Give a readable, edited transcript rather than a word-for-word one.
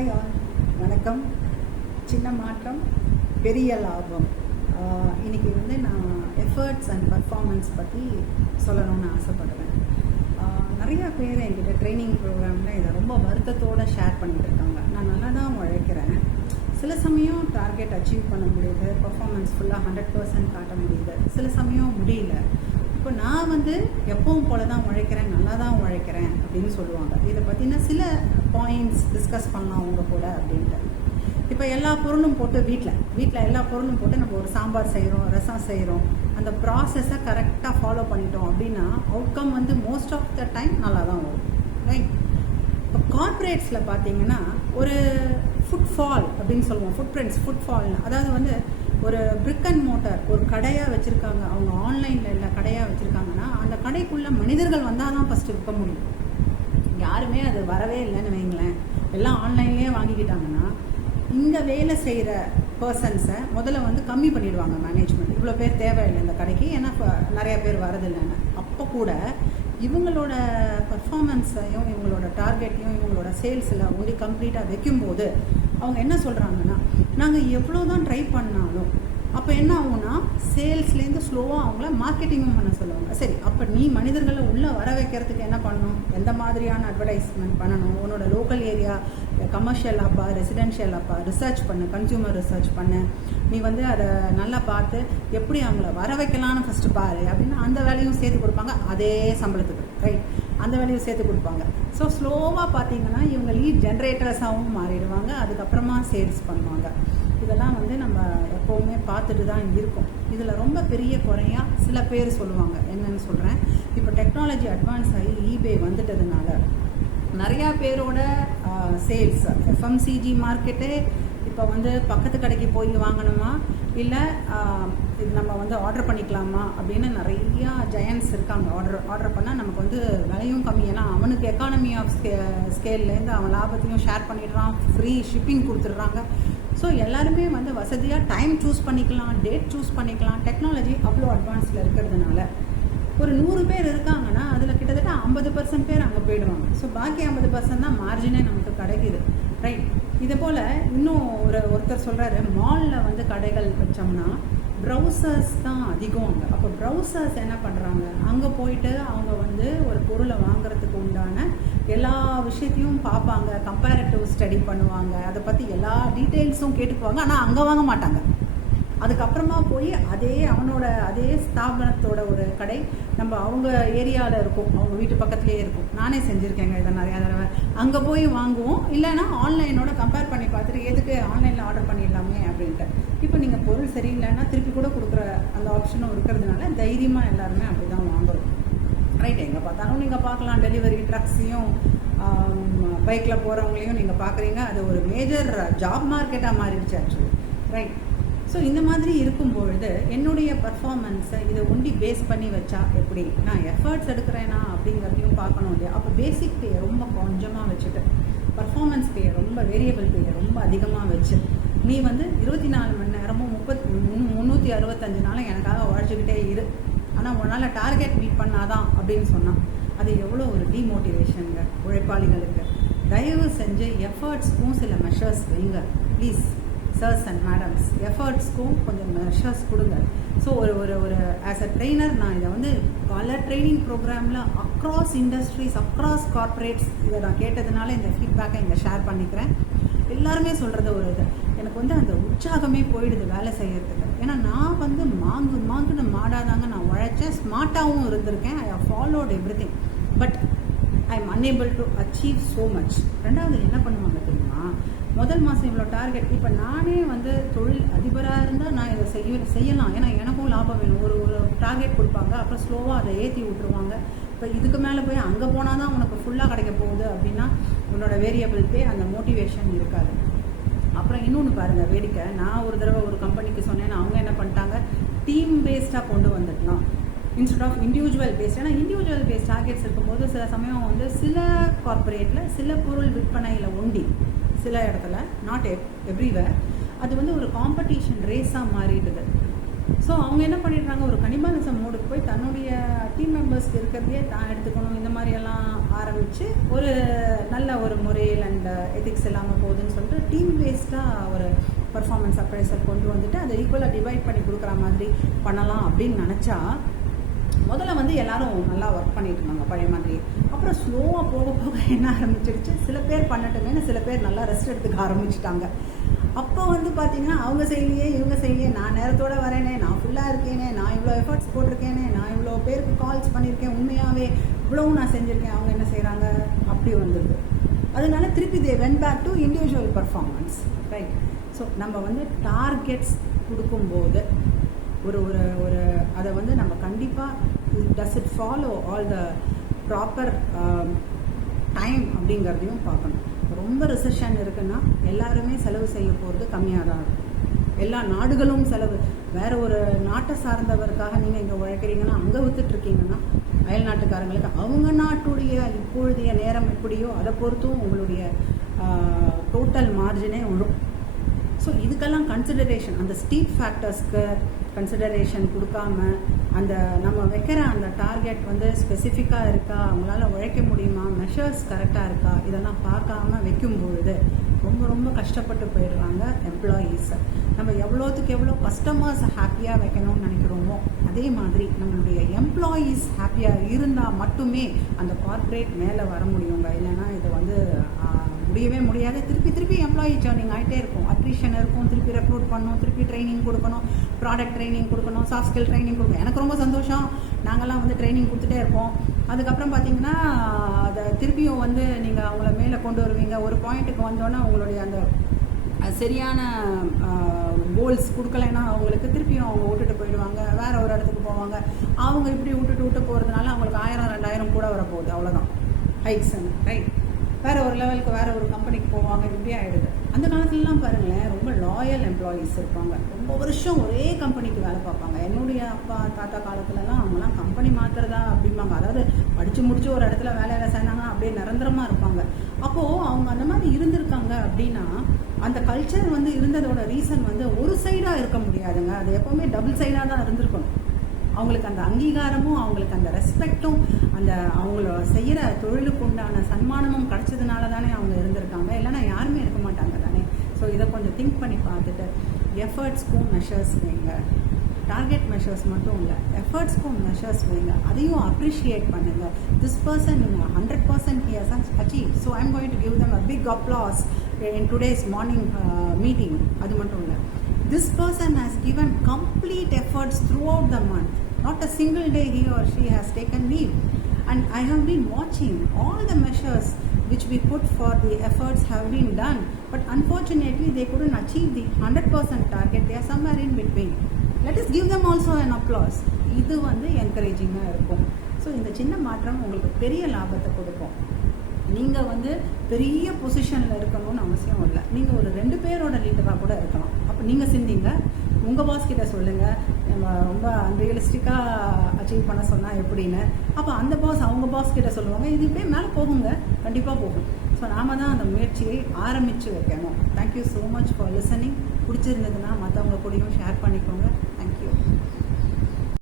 High all, வணக்கம். சின்ன மாற்றம் பெரிய லாபம். இன்றைக்கி நான் எஃபர்ட்ஸ் அண்ட் பர்ஃபார்மன்ஸ் பற்றி சொல்லணும்னு ஆசைப்படுறேன். நிறையா பேர் என்கிட்ட ட்ரைனிங் ப்ரோக்ராமில் இதை ரொம்ப வருத்தத்தோடு ஷேர் பண்ணிகிட்டு இருக்காங்க. நான் நல்லா தான் உழைக்கிறேன், சில சமயம் டார்கெட் அச்சீவ் பண்ண முடியுது, பர்ஃபார்மன்ஸ் ஃபுல்லாக 100% காட்ட முடியுது, சில சமயம் முடியல. இப்போ நான் எப்பவும் போல தான் உழைக்கிறேன், நல்லா தான் உழைக்கிறேன் அப்படின்னு சொல்லுவாங்க. இதை பற்றின சில பாயிண்ட்ஸ் டிஸ்கஸ் பண்ணலாம் அவங்க கூட அப்படின்ட்டு. இப்போ எல்லா பொருளும் போட்டு வீட்டில் எல்லா பொருளும் போட்டு நம்ம ஒரு சாம்பார் செய்கிறோம், ரசம் செய்கிறோம், அந்த ப்ராசஸை கரெக்டாக ஃபாலோ பண்ணிட்டோம் அப்படின்னா outcome most of the time நல்லா தான் வரும், ரைட்? இப்போ கார்ப்பரேட்ஸில் பார்த்தீங்கன்னா ஒரு ஃபுட்ஃபால் அப்படின்னு சொல்லுவோம், ஃபுட்ஃபால்னு. அதாவது ஒரு பிரிக் அண்ட் மோட்டார் ஒரு கடையாக வச்சுருக்காங்க, அவங்க ஆன்லைனில் இல்லை கடையாக வச்சுருக்காங்கன்னா அந்த கடைக்குள்ளே மனிதர்கள் வந்தால் தான் ஃபஸ்ட்டு விற்க முடியும். யாருமே அது வரவே இல்லைன்னு வைங்களேன், எல்லாம் ஆன்லைன்லேயே வாங்கிக்கிட்டாங்கன்னா இங்கே வேலை செய்கிற பர்சன்ஸை முதல்ல கம்மி பண்ணிடுவாங்க மேனேஜ்மெண்ட். இவ்வளோ பேர் தேவையில்லை இந்த கடைக்கு, ஏன்னா நிறைய பேர் வரதில்லைன்னு. அப்போ கூட இவங்களோட பர்ஃபார்மன்ஸையும் இவங்களோட டார்கெட்டையும் இவங்களோட சேல்ஸில் கம்ப்ளீட்டாக வைக்கும்போது அவங்க என்ன சொல்கிறாங்கன்னா, நாங்கள் எவ்வளோ தான் ட்ரை பண்ணாலும் அப்போ என்ன ஆகும்னா சேல்ஸ்லேருந்து ஸ்லோவாக அவங்கள மார்க்கெட்டிங்கும் பண்ண சொல்லுவாங்க. சரி, அப்போ நீ மனிதர்களை உள்ளே வர வைக்கிறதுக்கு என்ன பண்ணணும், எந்த மாதிரியான அட்வர்டைஸ்மெண்ட் பண்ணணும், உன்னோட லோக்கல் ஏரியா கமர்ஷியல் ஹப்பா ரெசிடென்ஷியல் ஹப்பா ரிசர்ச் பண்ணு, கன்சியூமர் ரிசர்ச் பண்ணு, நீ அதை நல்லா பார்த்து எப்படி அவங்கள வர வைக்கலான்னு ஃபஸ்ட்டு பாரு அப்படின்னு அந்த வேலையும் சேர்த்து கொடுப்பாங்க. அதே சம்பளத்துக்கு, ரைட்? அந்த வேலையும் சேர்த்து கொடுப்பாங்க. ஸோ ஸ்லோவாக பார்த்தீங்கன்னா இவங்க லீட் ஜென்ரேட்டர்ஸாகவும் மாறிடுவாங்க, அதுக்கப்புறமா சேல்ஸ் பண்ணுவாங்க. இதெல்லாம் நம்ம எப்போவுமே பார்த்துட்டு தான் இருக்கோம். இதில் ரொம்ப பெரிய குறையாக சில பேர் சொல்லுவாங்க. என்னன்னு சொல்கிறேன், இப்போ டெக்னாலஜி அட்வான்ஸ் ஆகி ஈபே வந்துட்டதுனால நிறையா பேரோட சேல்ஸ் எஃப்எம்சிஜி மார்க்கெட்டே இப்போ பக்கத்து கடைக்கு போய் வாங்கணுமா இல்லை இது நம்ம ஆர்டர் பண்ணிக்கலாமா அப்படின்னு நிறையா ஜெயன்ட்ஸ் இருக்காங்க. ஆர்டர் பண்ணால் நமக்கு விலையும் கம்மி, ஏன்னா அவனுக்கு எக்கானமி ஆஃப் ஸ்கேல்லேருந்து அவன் லாபத்தையும் ஷேர் பண்ணிடுறான், ஃப்ரீ ஷிப்பிங் கொடுத்துட்றாங்க. ஸோ எல்லாருமே வசதியாக டைம் சூஸ் பண்ணிக்கலாம், டேட் சூஸ் பண்ணிக்கலாம். டெக்னாலஜி அவ்வளோ அட்வான்ஸில் இருக்கிறதுனால ஒரு 100 பேர் இருக்காங்கன்னா அதில் கிட்டத்தட்ட 50% பேர் அங்கே போயிடுவாங்க. ஸோ பாக்கி 50% தான் மார்ஜினே நமக்கு கிடைக்குது, ரைட்? இதே போல் இன்னும் ஒருத்தர் சொல்கிறாரு, மாலில் கடைகள் வச்சோம்னா ப்ரௌசர்ஸ் தான் அதிகம் அங்கே. அப்போ ப்ரௌசர்ஸ் என்ன பண்ணுறாங்க, அங்கே போயிட்டு அவங்க ஒரு பொருளை வாங்குறதுக்கு உண்டான எல்லா விஷயத்தையும் பார்ப்பாங்க, கம்பேரிட்டிவ் ஸ்டடி பண்ணுவாங்க, அதை பற்றி எல்லா டீட்டெயில்ஸும் கேட்டுக்குவாங்க. ஆனால் அங்கே வாங்க மாட்டாங்க. அதுக்கப்புறமா போய் அதே ஸ்தாபனத்தோட ஒரு கடை அவங்க ஏரியாவில் இருக்கும், அவங்க வீட்டு பக்கத்துலேயே இருக்கும். நானே செஞ்சுருக்கேங்க இதை நிறையா தடவை. அங்கே போய் வாங்குவோம், இல்லைன்னா ஆன்லைனோட கம்பேர் பண்ணி பார்த்துட்டு எதுக்கு ஆன்லைனில் ஆர்டர் பண்ணிடலாமே அப்படின்ட்டு. இப்போ நீங்கள் பொருள் சரியில்லைன்னா திருப்பி கூட கொடுக்குற அந்த ஆப்ஷனும் இருக்கிறதுனால தைரியமாக எல்லாருமே அப்படி தான் வாங்குறோம், ரைட்? எங்கே பார்த்தாலும் நீங்கள் பார்க்கலாம், டெலிவரி ட்ரக்ஸையும் பைக்கில் போகிறவங்களையும் நீங்கள் பார்க்குறீங்க. அது ஒரு மேஜர் ஜாப் மார்க்கெட்டாக மாறிடுச்சு ஆக்சுவலி, ரைட்? ஸோ இந்த மாதிரி இருக்கும்பொழுது என்னுடைய பர்ஃபார்மன்ஸை இதை ஒண்டி பேஸ் பண்ணி வச்சா எப்படி, நான் எஃபர்ட்ஸ் எடுக்கிறேன்னா அப்படிங்கிறதையும் பார்க்கணும் இல்லையா? அப்போ பேசிக் பேயை ரொம்ப கொஞ்சமாக வச்சுட்டு பர்ஃபார்மன்ஸ் பேயை ரொம்ப வேரியபிள் பேயை ரொம்ப அதிகமாக வச்சு நீ 24 மணி நேரமும் 365 நாளும் எனக்காக உழைச்சிக்கிட்டே இரு, ஆனால் உன்னால் டார்கெட் மீட் பண்ணாதான் அப்படின்னு சொன்னான். அது எவ்வளோ ஒரு டிமோட்டிவேஷனுங்க உழைப்பாளிகளுக்கு. தயவு செஞ்சு எஃபர்ட்ஸ்க்கும் சில மெஷர்ஸ் வைங்க ப்ளீஸ். சர்ஸ் அண்ட் மேடம்ஸ், எஃபர்ட்ஸ்க்கும் கொஞ்சம் மெஷர்ஸ் கொடுங்க. ஸோ ஒரு ஆஸ் அ ட்ரெயினர் நான் இதை பல ட்ரைனிங் ப்ரோக்ராமில் அக்ராஸ் இண்டஸ்ட்ரீஸ், அக்ராஸ் கார்ப்பரேட்ஸ் இதை நான் கேட்டதுனால இந்த ஃபீட்பேக்கை இங்கே ஷேர் பண்ணிக்கிறேன். எல்லாருமே சொல்கிறது ஒரு இது, எனக்கு அந்த உற்சாகமே போயிடுது வேலை செய்யறதுக்கு. ஏன்னா நான் மாங்குன்னு மாடாதாங்க நான் உழைச்சேன், ஸ்மார்ட்டாகவும் இருந்திருக்கேன். I have followed everything, but I am unable to achieve so much. ரெண்டாவது என்ன பண்ணுவாங்க தெரியுமா, முதல் மாதம் இவ்வளோ டார்கெட். இப்போ நானே தொழில் அதிபராக இருந்தால் நான் இதை செய்யலாம், ஏன்னா எனக்கும் லாபம் வேணும். ஒரு டார்கெட் கொடுப்பாங்க, அப்புறம் ஸ்லோவாக அதை ஏற்றி விட்டுருவாங்க. இப்போ இதுக்கு மேலே போய் அங்கே போனால் தான் உனக்கு ஃபுல்லாக கிடைக்க போகுது அப்படின்னா உன்னோட வேரியபிள் பே அந்த மோட்டிவேஷன் இருக்காது. அப்புறம் இன்னொன்று பாருங்கள் வேடிக்கை, நான் ஒரு தடவை ஒரு கம்பெனிக்கு சொன்னேன்னா அவங்க என்ன பண்ணிட்டாங்க, டீம் பேஸ்டாக கொண்டு வந்துடலாம் இன்ஸ்டெட் ஆஃப் இண்டிவிஜுவல் பேஸ்ட். ஏன்னா இண்டிவிஜுவல் பேஸ்ட் டார்கெட்ஸ் இருக்கும்போது சில சமயம் சில கார்ப்பரேட்டில் சில பொருள் விற்பனையில் ஒண்டி சில இடத்துல, நாட் எவ்ரிவேர், அது ஒரு காம்படிஷன் ரேஸாக மாறிடுது. ஸோ அவங்க என்ன பண்ணிடுறாங்க, ஒரு கனிபாலிசம் மோடுக்கு போய் தன்னுடைய டீம் மெம்பர்ஸ்க்கு இருக்கிறதையே தான் எடுத்துக்கணும், இந்த மாதிரியெல்லாம் ஆரம்பித்து ஒரு நல்ல ஒரு முறையில் அண்ட் எதிக்ஸ் இல்லாமல் போகுதுன்னு சொல்லிட்டு டீம் பேஸ்டாக ஒரு பர்ஃபார்மன்ஸ் அப்ரைசல் கொண்டு வந்துட்டு அதை ஈக்குவலாக டிவைட் பண்ணி கொடுக்குற மாதிரி பண்ணலாம் அப்படின்னு நினச்சா, முதல்ல வந்து எல்லாரும் நல்லா ஒர்க் பண்ணிட்டு இருந்தாங்க பழைய மாதிரி. அப்புறம் ஸ்லோவாக போக போக என்ன ஆரம்பிச்சிடுச்சு, சில பேர் பண்ணட்டுமேனு சில பேர் நல்லா ரெஸ்ட் எடுத்துக்க ஆரம்பிச்சிட்டாங்க. அப்போ வந்து பார்த்தீங்கன்னா அவங்க செய்யலையே இவங்க செய்யலையே, நான் நேரத்தோடு வரேனே, நான் ஃபுல்லாக இருக்கேனே, நான் இவ்வளோ எஃபர்ட்ஸ் போட்டிருக்கேனே, நான் இவ்வளோ பேருக்கு கால்ஸ் பண்ணியிருக்கேன், உண்மையாகவே இவ்வளவும் நான் செஞ்சுருக்கேன், அவங்க என்ன செய்கிறாங்க அப்படி வந்துடுது. அதனால திருப்பி they went back to individual performance, right? So நம்ம வந்து டார்கெட்ஸ் கொடுக்கும்போது ஒரு ஒரு ஒரு அதை வந்து நம்ம கண்டிப்பாக does it follow all the proper time அப்படிங்கிறதையும் பார்க்கணும். ரொம்ப ரிசெஷன் இருக்குன்னா எல்லாருமே செலவு செய்ய போகிறது கம்மியாக தான் இருக்கும். எல்லா நாடுகளும் செலவு, வேற ஒரு நாட்டை சார்ந்தவருக்காக நீங்கள் இங்கே உழைக்கிறீங்கன்னா அங்கே வித்துட்ருக்கீங்கன்னா அயல் நாட்டுக்காரங்களுக்கு அவங்க நாட்டுடைய இப்பொழுதைய நேரம் எப்படியோ அதை பொறுத்தும் உங்களுடைய டோட்டல் மார்ஜினே வரும். ஸோ இதுக்கெல்லாம் கன்சிடரேஷன், அந்த ஸ்டீப் ஃபேக்டர்ஸ்க்கு கன்சிடரேஷன் கொடுக்காம அந்த நம்ம வைக்கிற அந்த டார்கெட் வந்து ஸ்பெசிஃபிக்காக இருக்கா, அவங்களால உழைக்க முடியுமா, மெஷர்ஸ் கரெக்டாக இருக்கா, இதெல்லாம் பார்க்காம வைக்கும்பொழுது ரொம்ப ரொம்ப கஷ்டப்பட்டு போயிடுறாங்க எம்ப்ளாயீஸை. நம்ம எவ்வளோத்துக்கு எவ்வளோ கஸ்டமர்ஸ் ஹாப்பியாக வைக்கணும்னு நினைக்கிறோமோ அதே மாதிரி நம்மளுடைய எம்ப்ளாயீஸ் ஹாப்பியாக இருந்தால் மட்டுமே அந்த கார்ப்பரேட் மேலே வர முடியுங்க. இல்லைன்னா இது வந்து முடியவே முடியாது. திருப்பி திருப்பி எம்ப்ளாயி ஜர்னிங் ஆகிட்டே இருக்கும், அட்ரிஷன் இருக்கும், திருப்பி ரெக்ரூட் பண்ணணும், திருப்பி ட்ரைனிங் கொடுக்கணும், ப்ராடக்ட் ட்ரைனிங் கொடுக்கணும், சாஃப்ட் ஸ்கில் ட்ரைனிங் கொடுக்கணும். எனக்கு ரொம்ப சந்தோஷம், நாங்கள்லாம் வந்து ட்ரைனிங் கொடுத்துட்டே இருப்போம். அதுக்கப்புறம் பார்த்தீங்கன்னா அதை திருப்பியும் வந்து நீங்கள் அவங்கள மேலே கொண்டு வருவீங்க. ஒரு பாயிண்ட்டுக்கு வந்தோன்னே உங்களுடைய அந்த சரியான கோல்ஸ் கொடுக்கலைன்னா அவங்களுக்கு திருப்பியும் அவங்க விட்டுட்டு போயிடுவாங்க, வேற ஒரு இடத்துக்கு போவாங்க. அவங்க இப்படி விட்டு போகிறதுனால அவங்களுக்கு 1000-2000 கூட வரப்போகுது, அவ்வளோதான் ஹைக்ஸ்ன்னு, ரைட்? வேற ஒரு லெவலுக்கு வேற ஒரு கம்பெனிக்கு போவாங்க, இப்படி ஆகிடுது. அந்த காலத்துலலாம் பாருங்களேன், ரொம்ப லாயல் எம்ப்ளாயீஸ் இருப்பாங்க, ரொம்ப வருஷம் ஒரே கம்பெனிக்கு வேலை பார்ப்பாங்க. என்னுடைய அப்பா தாத்தா காலத்துலலாம் அவங்களாம் கம்பெனி மாத்திரதா அப்படிம்பாங்க. அதாவது படித்து முடிச்சு ஒரு இடத்துல வேலையில் சேர்ந்தாங்க, அப்படியே நிரந்தரமாக இருப்பாங்க. அப்போது அவங்க அந்த மாதிரி இருந்திருக்காங்க அப்படின்னா அந்த கல்ச்சர் வந்து இருந்ததோட ரீசன் வந்து ஒரு சைடாக இருக்க முடியாதுங்க, அது எப்போவுமே டபுள் சைடாக தான் இருந்திருக்கணும். அவங்களுக்கு அந்த அங்கீகாரமும் அவங்களுக்கு அந்த ரெஸ்பெக்டும் அந்த அவங்கள செய்கிற தொழிலுக்கு உண்டான சன்மானமும் கிடைச்சதுனால தானே அவங்க இருந்திருக்காங்க, இல்லைன்னா யாருமே இருக்க மாட்டாங்க தானே. ஸோ இதை கொஞ்சம் திங்க் பண்ணி பார்த்துட்டு எஃபர்ட்ஸ்க்கும் மெஷர்ஸ் வைங்க. டார்கெட் மெஷர்ஸ் மட்டும் இல்லை, எஃபர்ட்ஸ்க்கும் மெஷர்ஸ் வைங்க, அதையும் அப்ரிஷியேட் பண்ணுங்க. This person 100% he has achieved, so I'm going to give them a big applause in today's morning meeting. அது மட்டும் இல்லை, this person has given complete efforts throughout the month, not a single day he or she has taken leave, and I have been watching all the measures which we put for the efforts have been done, but unfortunately they couldn't achieve the 100% target, they are somewhere in between. Let us give them also an applause. இது வந்து என்கரேஜிங்காக இருக்கும். So இந்த சின்ன மாற்றம் உங்களுக்கு பெரிய லாபத்தை கொடுக்கும். நீங்கள் வந்து பெரிய பொசிஷனில் இருக்கணும்னு அவசியம் இல்லை, நீங்கள் ஒரு 2 பேரோட லீடராக கூட இருக்கலாம். அப்போ நீங்கள் சிந்திங்க, உங்கள் பாஸ் கிட்ட சொல்லுங்கள், நம்ம ரொம்ப அன்ரியலிஸ்டிக்காக அச்சீவ் பண்ண சொன்னால் எப்படின்னு. அப்போ அந்த பாஸ் அவங்க பாஸ் கிட்ட சொல்லுவாங்க, இது இப்படியே மேலே போகுங்க, கண்டிப்பாக போகும். ஸோ நாம தான் அந்த முயற்சியை ஆரம்பித்து வைக்கணும். Thank you so much for listening. பிடிச்சிருந்ததுன்னா மற்றவங்க கூடயும் ஷேர் பண்ணிக்கோங்க. தேங்க்யூ.